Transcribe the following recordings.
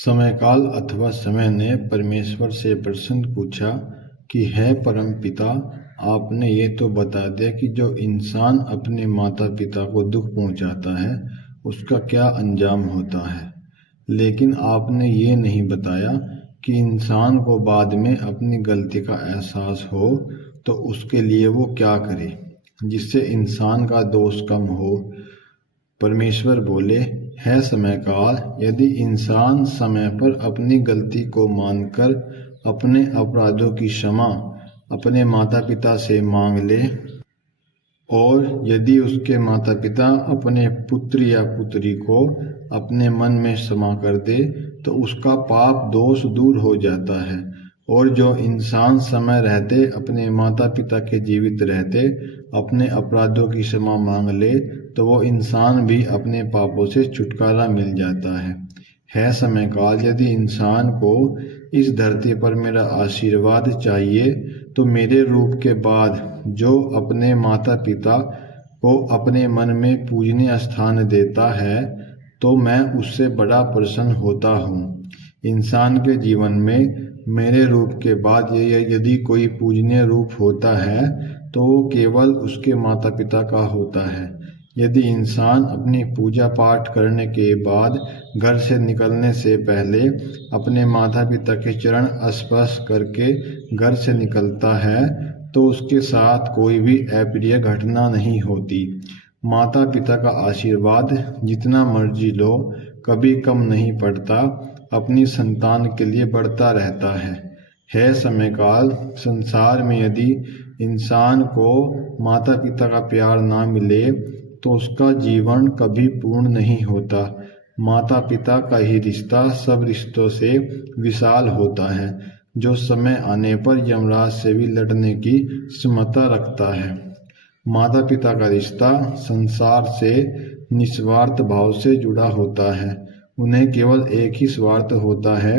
समयकाल अथवा समय ने परमेश्वर से प्रश्न पूछा कि हे परमपिता, आपने ये तो बता दिया कि जो इंसान अपने माता पिता को दुख पहुंचाता है उसका क्या अंजाम होता है, लेकिन आपने ये नहीं बताया कि इंसान को बाद में अपनी गलती का एहसास हो तो उसके लिए वो क्या करे जिससे इंसान का दोष कम हो। परमेश्वर बोले, है समयकाल, यदि इंसान समय पर अपनी गलती को मानकर अपने अपराधों की क्षमा अपने माता पिता से मांग ले और यदि उसके माता पिता अपने पुत्र या पुत्री को अपने मन में क्षमा कर दे तो उसका पाप दोष दूर हो जाता है। और जो इंसान समय रहते अपने माता पिता के जीवित रहते अपने अपराधों की क्षमा मांग ले तो वो इंसान भी अपने पापों से छुटकारा मिल जाता है समयकाल, यदि इंसान को इस धरती पर मेरा आशीर्वाद चाहिए तो मेरे रूप के बाद जो अपने माता पिता को अपने मन में पूजनीय स्थान देता है तो मैं उससे बड़ा प्रसन्न होता हूँ। इंसान के जीवन में मेरे रूप के बाद यदि कोई पूजनीय रूप होता है तो वो केवल उसके माता पिता का होता है। यदि इंसान अपनी पूजा पाठ करने के बाद घर से निकलने से पहले अपने माता पिता के चरण स्पर्श करके घर से निकलता है तो उसके साथ कोई भी अप्रिय घटना नहीं होती। माता पिता का आशीर्वाद जितना मर्जी लो कभी कम नहीं पड़ता, अपनी संतान के लिए बढ़ता रहता है समयकाल, संसार में यदि इंसान को माता पिता का प्यार ना मिले तो उसका जीवन कभी पूर्ण नहीं होता। माता पिता का ही रिश्ता सब रिश्तों से विशाल होता है, जो समय आने पर यमराज से भी लड़ने की क्षमता रखता है। माता पिता का रिश्ता संसार से निस्वार्थ भाव से जुड़ा होता है। उन्हें केवल एक ही स्वार्थ होता है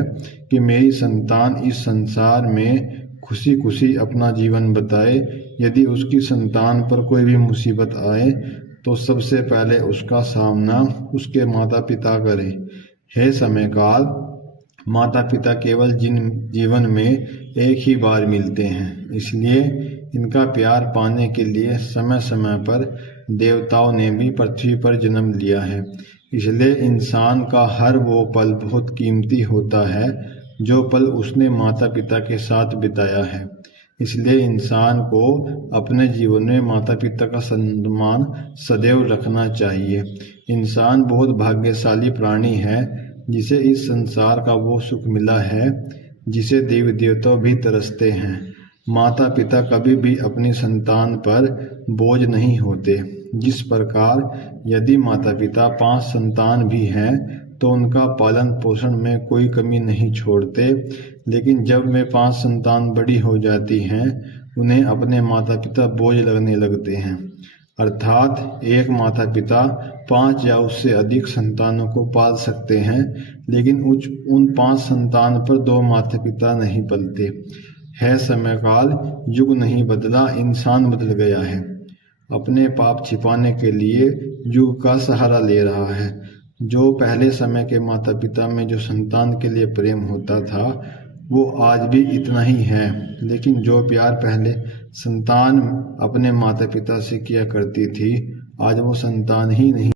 कि मेरी संतान इस संसार में खुशी खुशी अपना जीवन बताए। यदि उसकी संतान पर कोई भी मुसीबत आए तो सबसे पहले उसका सामना उसके माता पिता करे। हे समयकाल, माता पिता केवल जीवन में एक ही बार मिलते हैं, इसलिए इनका प्यार पाने के लिए समय समय पर देवताओं ने भी पृथ्वी पर जन्म लिया है। इसलिए इंसान का हर वो पल बहुत कीमती होता है जो पल उसने माता पिता के साथ बिताया है। इसलिए इंसान को अपने जीवन में माता पिता का सम्मान सदैव रखना चाहिए। इंसान बहुत भाग्यशाली प्राणी है जिसे इस संसार का वो सुख मिला है जिसे देवी देवता भी तरसते हैं। माता पिता कभी भी अपनी संतान पर बोझ नहीं होते। जिस प्रकार यदि माता पिता 5 संतान भी हैं तो उनका पालन पोषण में कोई कमी नहीं छोड़ते, लेकिन जब वे 5 संतान बड़ी हो जाती हैं उन्हें अपने माता पिता बोझ लगने लगते हैं। अर्थात एक माता पिता 5 या उससे अधिक संतानों को पाल सकते हैं, लेकिन उन 5 संतान पर 2 माता पिता नहीं पलते। है समयकाल, युग नहीं बदला, इंसान बदल गया है। अपने पाप छिपाने के लिए युग का सहारा ले रहा है। जो पहले समय के माता पिता में जो संतान के लिए प्रेम होता था वो आज भी इतना ही है, लेकिन जो प्यार पहले संतान अपने माता पिता से किया करती थी आज वो संतान ही नहीं